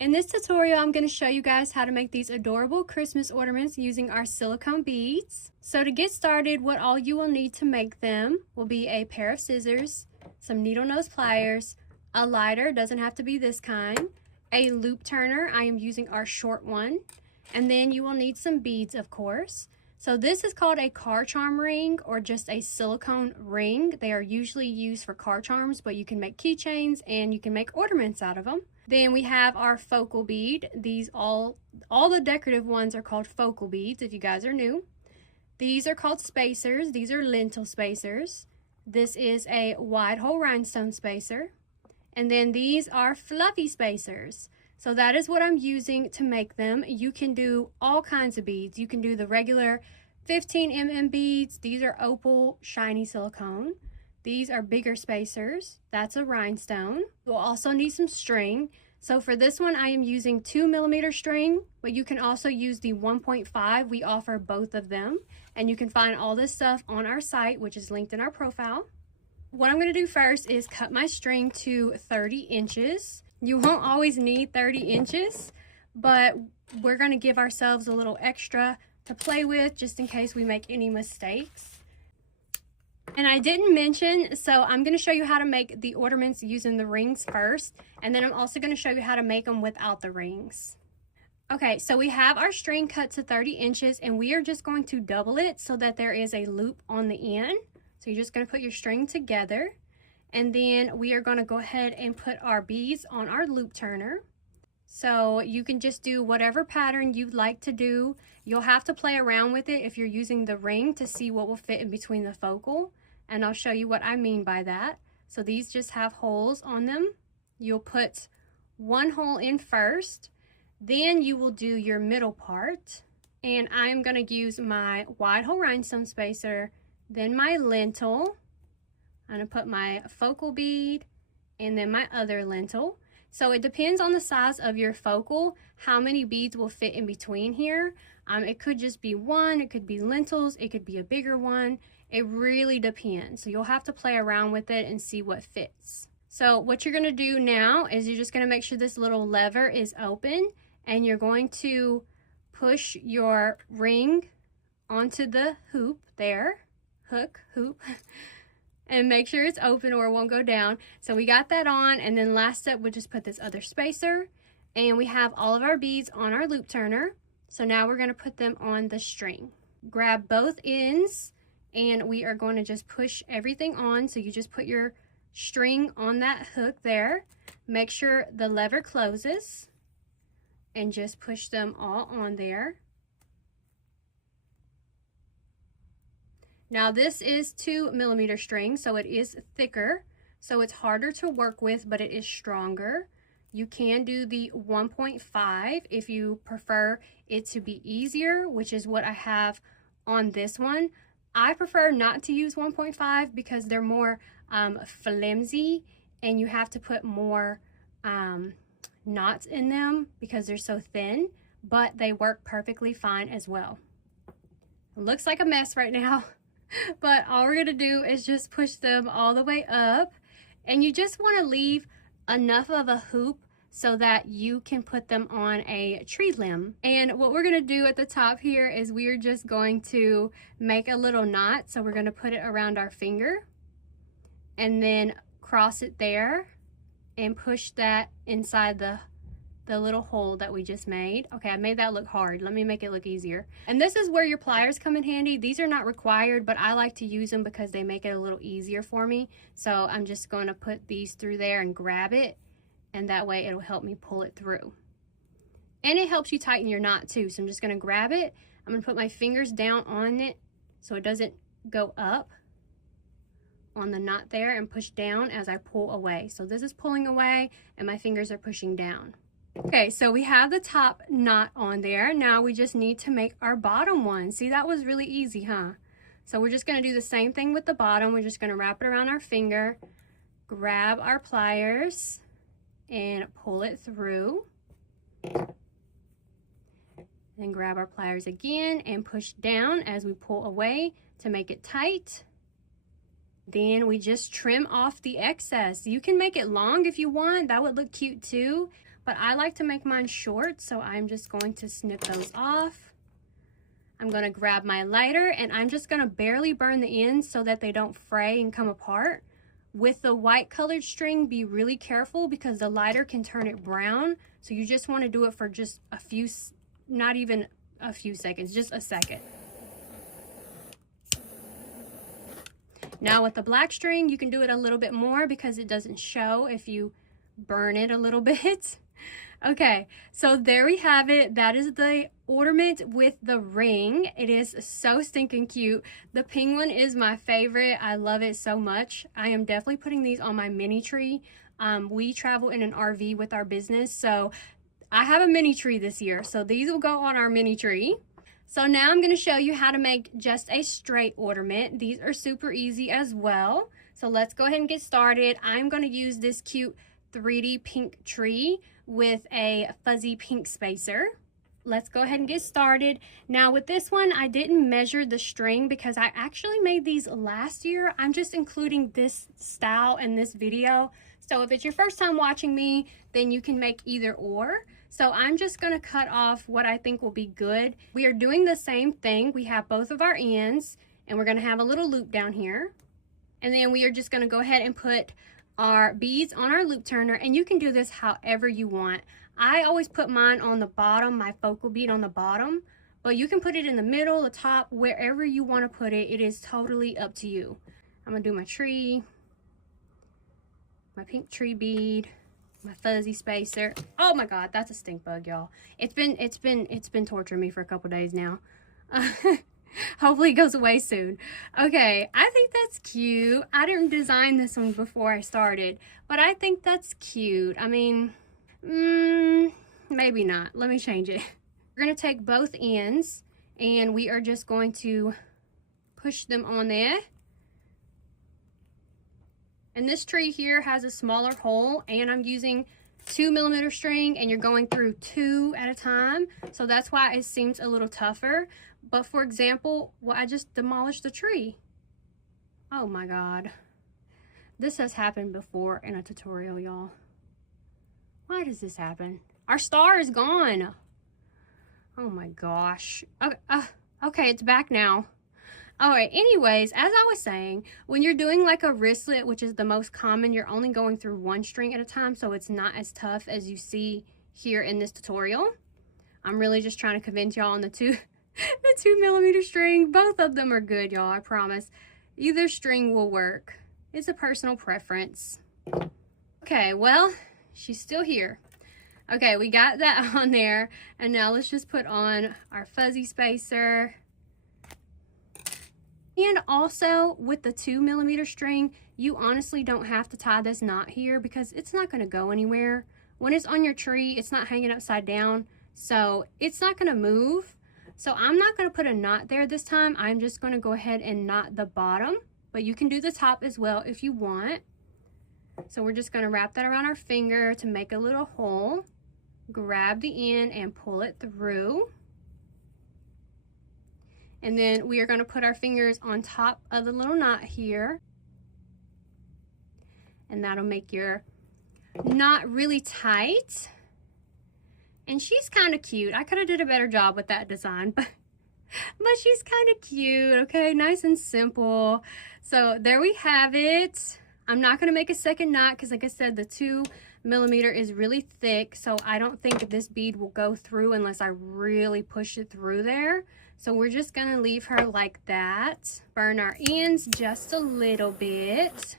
In this tutorial, I'm going to show you guys how to make these adorable Christmas ornaments using our silicone beads. So to get started, what all you will need to make them will be a pair of scissors, some needle nose pliers, a lighter, doesn't have to be this kind, a loop turner, I am using our short one, and then you will need some beads, of course. So this is called a car charm ring or just a silicone ring. They are usually used for car charms, but you can make keychains and you can make ornaments out of them. Then we have our focal bead. These all the decorative ones are called focal beads if you guys are new. These are called spacers. These are lentil spacers. This is a wide hole rhinestone spacer. And then these are fluffy spacers. So that is what I'm using to make them. You can do all kinds of beads. You can do the regular 15 mm beads. These are opal shiny silicone. These are bigger spacers. That's a rhinestone. You'll also need some string. So for this one, I am using 2mm string, but you can also use the 1.5. We offer both of them. And you can find all this stuff on our site, which is linked in our profile. What I'm going to do first is cut my string to 30 inches. You won't always need 30 inches, but we're going to give ourselves a little extra to play with just in case we make any mistakes. And I didn't mention, so I'm going to show you how to make the ornaments using the rings first, and then I'm also going to show you how to make them without the rings. Okay, so we have our string cut to 30 inches, and we are just going to double it so that there is a loop on the end. So you're just going to put your string together. And then we are going to go ahead and put our beads on our loop turner. So you can just do whatever pattern you'd like to do. You'll have to play around with it if you're using the ring to see what will fit in between the focal. And I'll show you what I mean by that. So these just have holes on them. You'll put one hole in first. Then you will do your middle part. And I am going to use my wide hole rhinestone spacer, then my lentil. I'm going to put my focal bead and then my other lentil. So it depends on the size of your focal, how many beads will fit in between here. It could just be one, it could be lentils, it could be a bigger one. It really depends. So you'll have to play around with it and see what fits. So what you're going to do now is you're just going to make sure this little lever is open, and you're going to push your ring onto the hoop there, hoop. And make sure it's open or it won't go down. So we got that on, and then last step, we'll just put this other spacer, and we have all of our beads on our loop turner. So now we're going to put them on the string. Grab both ends, and we are going to just push everything on. So you just put your string on that hook there. Make sure the lever closes, and just push them all on there. Now this is 2mm string, so it is thicker, so it's harder to work with, but it is stronger. You can do the 1.5 if you prefer it to be easier, which is what I have on this one. I prefer not to use 1.5 because they're more flimsy, and you have to put more knots in them because they're so thin, but they work perfectly fine as well. It looks like a mess right now. But all we're going to do is just push them all the way up, and you just want to leave enough of a hoop so that you can put them on a tree limb. And what we're going to do at the top here is we're just going to make a little knot. So we're going to put it around our finger and then cross it there and push that inside the little hole that we just made. Okay, I made that look hard. Let me make it look easier. And this is where your pliers come in handy. These are not required, but I like to use them because they make it a little easier for me. So I'm just going to put these through there and grab it, and that way it'll help me pull it through. And it helps you tighten your knot too. So I'm just going to grab it. I'm going to put my fingers down on it so it doesn't go up on the knot there, and push down as I pull away. So this is pulling away and my fingers are pushing down. Okay, so we have the top knot on there. Now we just need to make our bottom one. See, that was really easy, huh? So we're just going to do the same thing with the bottom. We're just going to wrap it around our finger, grab our pliers, and pull it through. Then grab our pliers again and push down as we pull away to make it tight. Then we just trim off the excess. You can make it long if you want. That would look cute too. but I like to make mine short, so I'm just going to snip those off. I'm going to grab my lighter and I'm just going to barely burn the ends so that they don't fray and come apart. With the white colored string, be really careful because the lighter can turn it brown. So you just want to do it for just a few, not even a few seconds, just a second. Now with the black string, you can do it a little bit more because it doesn't show if you burn it a little bit. Okay, so there we have it. That is the ornament with the ring. It is so stinking cute. The penguin is my favorite. I love it so much. I am definitely putting these on my mini tree. We travel in an RV with our business, so I have a mini tree this year. So these will go on our mini tree. So now I'm going to show you how to make just a straight ornament. These are super easy as well. So let's go ahead and get started. I'm going to use this cute 3D pink tree with a fuzzy pink spacer. Let's go ahead and get started. Now with this one, I didn't measure the string because I actually made these last year. I'm just including this style in this video. So if it's your first time watching me, then you can make either or. So I'm just going to cut off what I think will be good. We are doing the same thing. We have both of our ends and we're going to have a little loop down here. And then we are just going to go ahead and put our beads on our loop turner, and you can do this however you want. I always put mine on the bottom, my focal bead on the bottom, but you can put it in the middle, the top, wherever you want to put it. It is totally up to you. I'm going to do my tree, my pink tree bead, my fuzzy spacer. Oh my god, that's a stink bug, y'all. It's been torturing me for a couple days now. Hopefully it goes away soon. Okay, I think that's cute. I didn't design this one before I started, but I think that's cute. I mean, maybe not. Let me change it. We're going to take both ends and we are just going to push them on there. And this tree here has a smaller hole, and I'm using 2mm string, and you're going through 2 at a time. So that's why it seems a little tougher. But for example, well, I just demolished the tree. Oh my god. This has happened before in a tutorial, y'all. Why does this happen? Our star is gone. Oh my gosh. Okay, it's back now. Alright, anyways, as I was saying, when you're doing like a wristlet, which is the most common, you're only going through 1 string at a time, so it's not as tough as you see here in this tutorial. I'm really just trying to convince y'all on the 2mm string. Both of them are good, y'all, I promise. Either string will work. It's a personal preference. Okay, well, she's still here. Okay, we got that on there, and now let's just put on our fuzzy spacer. And also with the 2mm string, you honestly don't have to tie this knot here because it's not going to go anywhere. When it's on your tree, it's not hanging upside down, so it's not going to move. So I'm not going to put a knot there this time. I'm just going to go ahead and knot the bottom, but you can do the top as well if you want. So we're just going to wrap that around our finger to make a little hole. Grab the end and pull it through. And then we are going to put our fingers on top of the little knot here. And that'll make your knot really tight. And she's kind of cute. I could have did a better job with that design, but she's kind of cute, okay? Nice and simple. So there we have it. I'm not going to make a second knot because, like I said, the 2mm is really thick. So I don't think this bead will go through unless I really push it through there. So we're just going to leave her like that. Burn our ends just a little bit.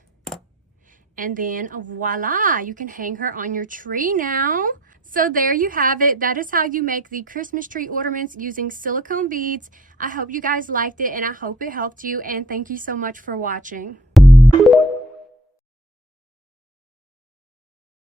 And then voila, you can hang her on your tree now. So there you have it. That is how you make the Christmas tree ornaments using silicone beads. I hope you guys liked it and I hope it helped you, and thank you so much for watching.